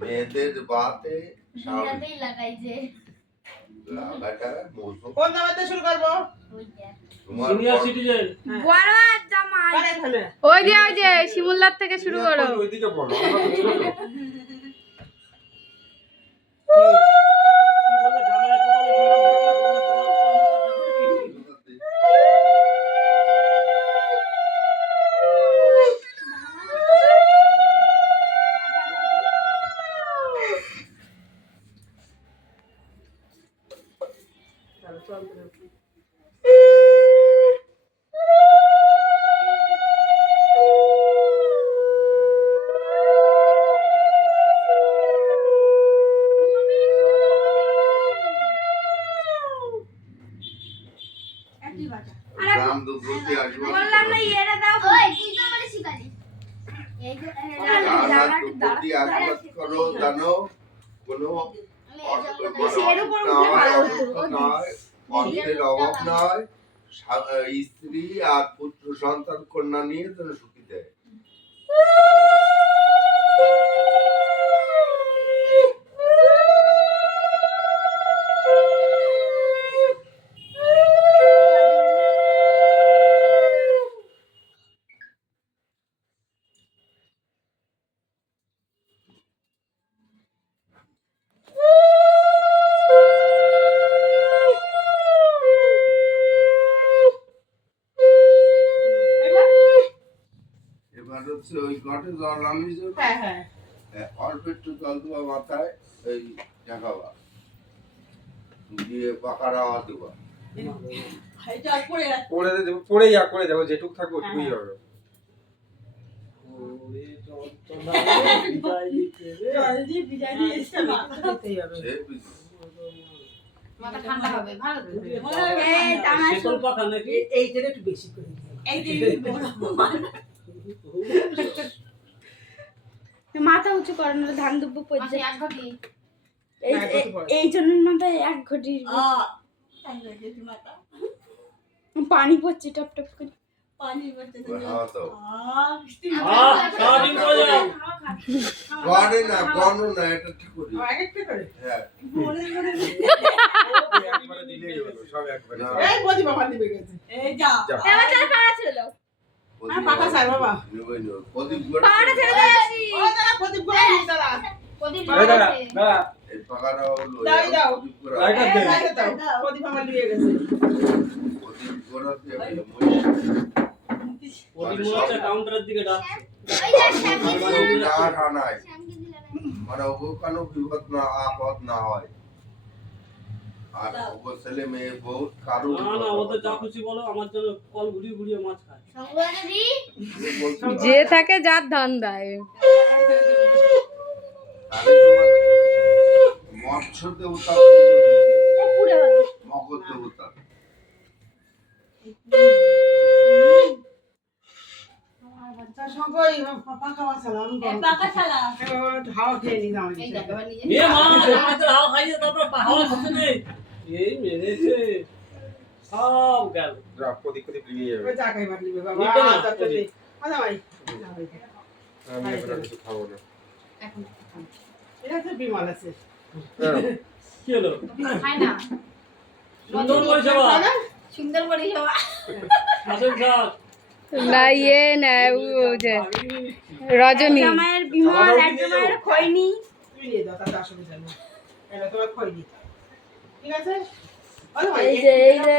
মেয়েদের বাতে স্বাভাবিক লাগাই যে। লাগাটা মৌসুম কোন জামাতে শুরু করব? Senior citizen. বড় জামাই ওই যে ওই যে শিমুলদার থেকে শুরু করো। ওইদিকে বলে বললাম না ইয়েরে দাও ওই তুই তো আমারে শিখালি জানো কোনো অর্থের অভাব নয় স্ত্রী আর পুত্র সন্তান কন্যা নিয়ে যেন সুখী দেয় এবার হচ্ছে ওই ঘটে জল আমি যে হ্যাঁ হ্যাঁ। হ্যাঁ, অল্প একটু জল দেওয়া মাথায় এই ঢাকাবা দিয়ে পাকার আওয়াজ দেবা পড়ে দেবো পড়ে যা করে যাব যেটুক থাকবে ওটুকুই হবে। দিতে রে। দিতেই হবে। মাথা ঠান্ডা হবে ভালো এই টানা শীতল পাখা নাকি? এইটার একটু বেশি করে দিও। মাথা উঁচু করো না ধান দুব্বো পড়ছে এই। এই জন্য মাথায় এক ঘটি পানি পড়ছে টপ টপ করে। যাও। গড়ে না এটা ঠিক করি করে? হ্যাঁ। একবারে দিলেই হলো সব একবারে এই বদি বাবা নিবে গেছে। যা। এবার তার পাড়া ছেড়ে দাও বাবা। নেবই নেব। প্রদীপ গড়ে পাড়া ছেড়ে দিয়েছি ও, দাঁড়া, প্রদীপগুলো নিয়ে দাঁড়া। প্রদীপ এই দাঁড়া এই পাকাটা হলো দাও, দাও। প্রদীপ গড়া লাইটার দে। এই, লাইটে দাও। প্রদীপ আমার নিয়ে গেছে। প্রদীপ গড়াতে হলো হচ্ছে কাউন্টারের দিকে ডাকছে ওই যে শ্যামকে দিলা না। মানে ওগো বিপদ না আপদ না হয় আর ছেলে মেয়ে বউ কারও না না ওদের যা খুশি বলো আমার জন্য কল ঘুরিয়ে ঘুরিয়ে মাছ খায়। যে থাকে যার ধান্দায়। মৎস্য দেবতা এই মেরেছে। সব গেল। যা প্রদীপ প্রদীপ লিয়ে যাবে। ওই চা খাইবার নিবে। বাবা। নিবে না, আচ্ছা, প্রদীপ। ভাই। আমি এখন কিছু খাব না। এখন এটা তো বিমল আছে। কি হলো? খায় না। সুন্দর পরিষেবা সুন্দর পরিষেবা আসেন স্যার না ইয়ে না ও যে রজনী মায়ের বিমল একদম মায়ের খয়নি। ঠিক আছে? ভাই, এই যে এই যে